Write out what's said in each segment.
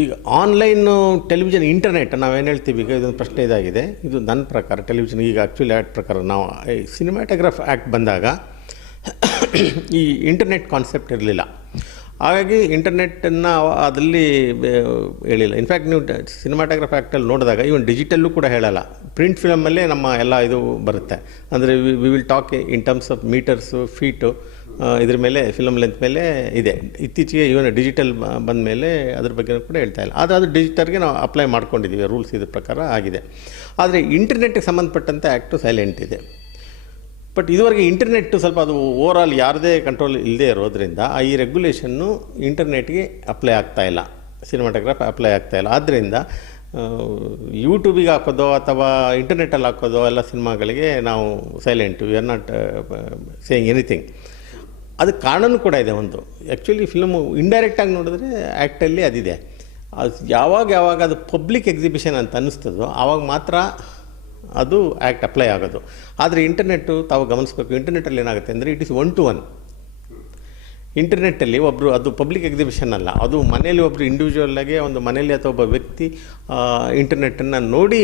ಈಗ online television internet ನಾವೇನು ಹೇಳ್ತೀವಿ, ಈಗ ಇದೊಂದು ಪ್ರಶ್ನೆ ಇದಾಗಿದೆ. ಇದು ನನ್ನ ಪ್ರಕಾರ ಟೆಲಿವಿಷನ್ ಈಗ ಆ್ಯಕ್ಚುಲಿ ಆ್ಯಕ್ಟ್ ಪ್ರಕಾರ ನಾವು ಸಿನಿಮಾಟೋಗ್ರಾಫ್ ಆ್ಯಕ್ಟ್ ಬಂದಾಗ ಈ ಇಂಟರ್ನೆಟ್ ಕಾನ್ಸೆಪ್ಟ್ ಇರಲಿಲ್ಲ. ಹಾಗಾಗಿ ಇಂಟರ್ನೆಟ್ಟನ್ನು ಅದರಲ್ಲಿ ಹೇಳಿಲ್ಲ. ಇನ್ಫ್ಯಾಕ್ಟ್ ನೀವು ಸಿನಿಮಾಟೋಗ್ರಾಫ್ ಆ್ಯಕ್ಟಲ್ಲಿ ನೋಡಿದಾಗ ಇವನ್ ಡಿಜಿಟಲ್ಲೂ ಕೂಡ ಹೇಳಲ್ಲ, ಪ್ರಿಂಟ್ ಫಿಲಮಲ್ಲೇ ನಮ್ಮ ಎಲ್ಲ ಇದು ಬರುತ್ತೆ. ಅಂದರೆ we will talk in terms of metres, feet, ಇದ್ರ ಮೇಲೆ ಫಿಲಮ್ ಲೆಂತ್ ಮೇಲೆ ಇದೆ. ಇತ್ತೀಚೆಗೆ ಇವನ್ ಡಿಜಿಟಲ್ ಬಂದ ಮೇಲೆ ಅದ್ರ ಬಗ್ಗೆ ಕೂಡ ಹೇಳ್ತಾ ಇಲ್ಲ. ಆದರೆ ಅದು ಡಿಜಿಟಲ್ಗೆ ನಾವು ಅಪ್ಲೈ ಮಾಡ್ಕೊಂಡಿದ್ದೀವಿ, ರೂಲ್ಸ್ ಇದ್ರ ಪ್ರಕಾರ ಆಗಿದೆ. ಆದರೆ ಇಂಟರ್ನೆಟ್ಗೆ ಸಂಬಂಧಪಟ್ಟಂತೆ ಆ್ಯಕ್ಟು ಸೈಲೆಂಟ್ ಇದೆ. ಬಟ್ ಇದುವರೆಗೆ ಇಂಟರ್ನೆಟ್ಟು ಸ್ವಲ್ಪ ಅದು ಓವರಾಲ್ ಯಾರದೇ ಕಂಟ್ರೋಲ್ ಇಲ್ಲದೆ ಇರೋದ್ರಿಂದ ಈ ರೆಗ್ಯುಲೇಷನ್ನು ಇಂಟರ್ನೆಟ್ಗೆ ಅಪ್ಲೈ ಆಗ್ತಾಯಿಲ್ಲ, ಸಿನಿಮಾಟೋಗ್ರಾಫ್ ಅಪ್ಲೈ ಆಗ್ತಾಯಿಲ್ಲ. ಆದ್ದರಿಂದ ಯೂಟ್ಯೂಬಿಗೆ ಹಾಕೋದೋ ಅಥವಾ ಇಂಟರ್ನೆಟ್ಟಲ್ಲಿ ಹಾಕೋದೋ ಎಲ್ಲ ಸಿನಿಮಾಗಳಿಗೆ ನಾವು silent, we are not saying anything. ಅದಕ್ಕೆ ಕಾರಣವೂ ಕೂಡ ಇದೆ. ಒಂದು ಆ್ಯಕ್ಚುಲಿ ಫಿಲ್ಮು ಇಂಡೈರೆಕ್ಟಾಗಿ ನೋಡಿದ್ರೆ ಆ್ಯಕ್ಟಲ್ಲಿ ಅದಿದೆ. ಅದು ಯಾವಾಗ ಅದು ಪಬ್ಲಿಕ್ ಎಕ್ಸಿಬಿಷನ್ ಅಂತ ಅನ್ನಿಸ್ತದೋ ಆವಾಗ ಮಾತ್ರ ಅದು ಆ್ಯಕ್ಟ್ ಅಪ್ಲೈ ಆಗೋದು. ಆದರೆ ಇಂಟರ್ನೆಟ್ಟು ತಾವು ಗಮನಿಸಬೇಕು, ಇಂಟರ್ನೆಟ್ಟಲ್ಲಿ ಏನಾಗುತ್ತೆ ಅಂದರೆ ಇಟ್ ಈಸ್ 1-to-1. ಇಂಟರ್ನೆಟ್ಟಲ್ಲಿ ಒಬ್ಬರು, ಅದು ಪಬ್ಲಿಕ್ ಎಕ್ಸಿಬಿಷನ್ ಅಲ್ಲ, ಅದು ಮನೆಯಲ್ಲಿ ಒಬ್ಬರು ಇಂಡಿವಿಜುವಲ್ಲಾಗೆ ಒಂದು ಮನೆಯಲ್ಲಿ ಅಥವಾ ಒಬ್ಬ ವ್ಯಕ್ತಿ ಇಂಟರ್ನೆಟ್ಟನ್ನು ನೋಡಿ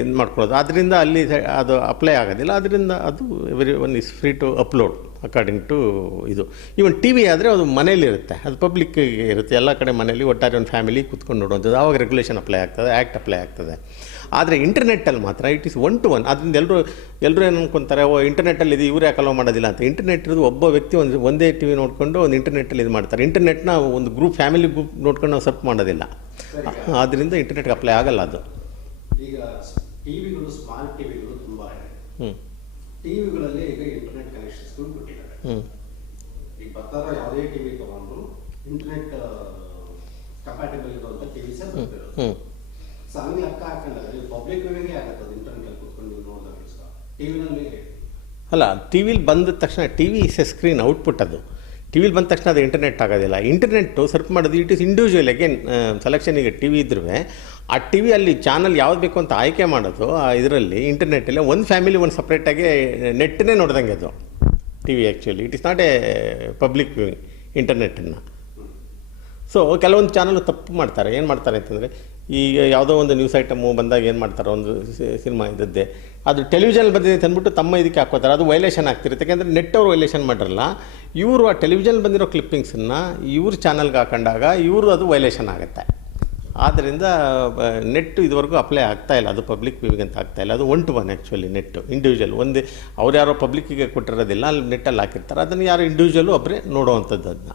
ಇದು ಮಾಡ್ಕೊಳ್ಳೋದು. ಆದ್ದರಿಂದ ಅಲ್ಲಿ ಅದು ಅಪ್ಲೈ ಆಗೋದಿಲ್ಲ. ಅದರಿಂದ ಅದು every one is free to upload according to ಇದು. ಇವನ್ ಟಿ ವಿ ಆದರೆ ಅದು ಮನೇಲಿರುತ್ತೆ, ಅದು ಪಬ್ಲಿಕ್ ಇರುತ್ತೆ, ಎಲ್ಲ ಕಡೆ ಮನೇಲಿ ಒಟ್ಟಾರೆ ಒಂದು ಫ್ಯಾಮಿಲಿ ಕೂತ್ಕೊಂಡು ನೋಡುವಂಥದ್ದು. ಆವಾಗ ರೆಗ್ಯುಲೇಷನ್ ಅಪ್ಲೈ ಆಗ್ತದೆ, ಆ್ಯಕ್ಟ್ ಅಪ್ಲೈ ಆಗ್ತದೆ. ಆದರೆ ಇಂಟರ್ನೆಟ್ಟಲ್ಲಿ ಮಾತ್ರ ಇಟ್ ಈಸ್ 1-to-1. ಅದರಿಂದ ಎಲ್ಲರೂ ಏನು ಅನ್ಕೊತಾರೆ, ಇಂಟರ್ನೆಟ್ಟಲ್ಲಿ ಇದು ಇವ್ರು ಯಾಕೆ ಅಲೋ ಮಾಡೋದಿಲ್ಲ ಅಂತ. ಇಂಟರ್ನೆಟ್ ಇರೋದು ಒಬ್ಬ ವ್ಯಕ್ತಿ ಒಂದೇ ಟಿ ವಿ ನೋಡಿಕೊಂಡು ಒಂದು ಇಂಟರ್ನೆಟ್ಟಲ್ಲಿ ಇದು ಮಾಡ್ತಾರೆ. ಇಂಟರ್ನೆಟ್ನ ಒಂದು ಗ್ರೂಪ್, ಫ್ಯಾಮಿಲಿ ಗ್ರೂಪ್ ನೋಡ್ಕೊಂಡು ನಾವು ಸರ್ಚ್ ಮಾಡೋದಿಲ್ಲ. ಆದ್ದರಿಂದ ಇಂಟರ್ನೆಟ್ಗೆ ಅಪ್ಲೈ ಆಗಲ್ಲ ಅದು. ಈಗ ಟಿವಿಗಳು, ಸ್ಮಾರ್ಟ್ ಟಿವಿಗಳು ತುಂಬ ಇದೆ. ಟಿವಿಗಳಲ್ಲಿ ಈಗ ಇಂಟರ್ನೆಟ್ ಕನೆಕ್ಷನ್ಸ್ಗಳು ಕೊಟ್ಟಿದ್ದಾರೆ. ಈಗ ಬರ್ತಾರ ಯಾವುದೇ ಟಿವಿ ತಗೊಂಡ್ರು ಇಂಟರ್ನೆಟ್ ಕಂಪ್ಯಾಟಿಬಲ್ ಇರುವಂಥ ಟಿವಿಸ್ ಬರ್ತಿರೋದು. ಸೊ ಹಂಗೆ ಲೆಕ್ಕ ಹಾಕೊಂಡ್ರೆ ಪಬ್ಲಿಕ್ ವ್ಯೂವಿಂಗೇ ಆಗುತ್ತೆ ಇಂಟರ್ನೆಟ್ ಕೂತ್ಕೊಂಡು ನೀವು ನೋಡಿದಾಗ. ಟಿವಿನಲ್ಲಿ ಅಲ್ಲ, ಟಿ ವಿಲಿ ಬಂದ ತಕ್ಷಣ TV is a screen output. ಅದು ಟಿ ವಿಲಿ ಬಂದ ತಕ್ಷಣ ಅದು ಇಂಟರ್ನೆಟ್ ಆಗೋದಿಲ್ಲ. ಇಂಟರ್ನೆಟ್ಟು ಸರ್ಚ್ ಮಾಡೋದು it is individual. Again selection, ಈಗ ಟಿ ವಿ ಇದ್ರೂ ಆ ಟಿ ವಿಯಲ್ಲಿ ಚಾನಲ್ ಯಾವ್ದು ಬೇಕು ಅಂತ ಆಯ್ಕೆ ಮಾಡೋದು. ಇದರಲ್ಲಿ ಇಂಟರ್ನೆಟ್ಟಲ್ಲಿ ಒಂದು ಫ್ಯಾಮಿಲಿ ಒಂದು ಸಪ್ರೇಟಾಗಿ ನೆಟ್ಟನ್ನೇ ನೋಡ್ದಂಗೆ ಅದು TV. Actually it is not a public viewing ಇಂಟರ್ನೆಟ್ಟನ್ನು. ಸೊ ಕೆಲವೊಂದು ಚಾನಲ್ ತಪ್ಪು ಮಾಡ್ತಾರೆ. ಏನು ಮಾಡ್ತಾರೆ ಅಂತಂದರೆ, ಈಗ ಯಾವುದೋ ಒಂದು ನ್ಯೂಸ್ ಐಟಮು ಬಂದಾಗ ಏನು ಮಾಡ್ತಾರೆ, ಒಂದು ಸಿನಿಮಾ ಇದ್ದದ್ದೇ ಅದು ಟೆಲಿವಿಷನ್ ಬಂದಿದೆ ಅಂತ ಅಂದ್ಬಿಟ್ಟು ತಮ್ಮ ಇದಕ್ಕೆ ಹಾಕೋತಾರೆ. ಅದು ವೈಲೇಷನ್ ಆಗ್ತಿರುತ್ತೆ. ಯಾಕೆಂದರೆ ನೆಟ್ ಅವರು ವೈಲೇಷನ್ ಮಾಡಿರಲ್ಲ, ಇವರು ಆ ಟೆಲಿವಿಷನ್ ಬಂದಿರೋ ಕ್ಲಿಪ್ಪಿಂಗ್ಸನ್ನು ಇವ್ರ ಚಾನಲ್ಗೆ ಹಾಕೊಂಡಾಗ ಇವರು ಅದು ವೈಲೇಷನ್ ಆಗುತ್ತೆ. ಆದ್ದರಿಂದ ನೆಟ್ಟು ಇದುವರೆಗೂ ಅಪ್ಲೈ ಆಗ್ತಾಯಿಲ್ಲ, ಅದು ಪಬ್ಲಿಕ್ ವ್ಯೂವಿಂಗ್ ಅಂತ ಆಗ್ತಾಯಿಲ್ಲ. ಅದು 1-to-1 ಆ್ಯಕ್ಚುಲಿ. ನೆಟ್ಟು ಇಂಡಿವಿಜುವಲ್ ಒಂದೇ, ಅವ್ರು ಯಾರೋ ಪಬ್ಲಿಕ್ಕಿಗೆ ಕೊಟ್ಟಿರೋದಿಲ್ಲ, ಅಲ್ಲಿ ನೆಟ್ಟಲ್ಲಿ ಹಾಕಿರ್ತಾರೆ, ಅದನ್ನು ಯಾರು ಇಂಡಿವಿಜುವಲು ಒಬ್ಬರೇ ನೋಡೋವಂಥದ್ದು ಅದನ್ನ.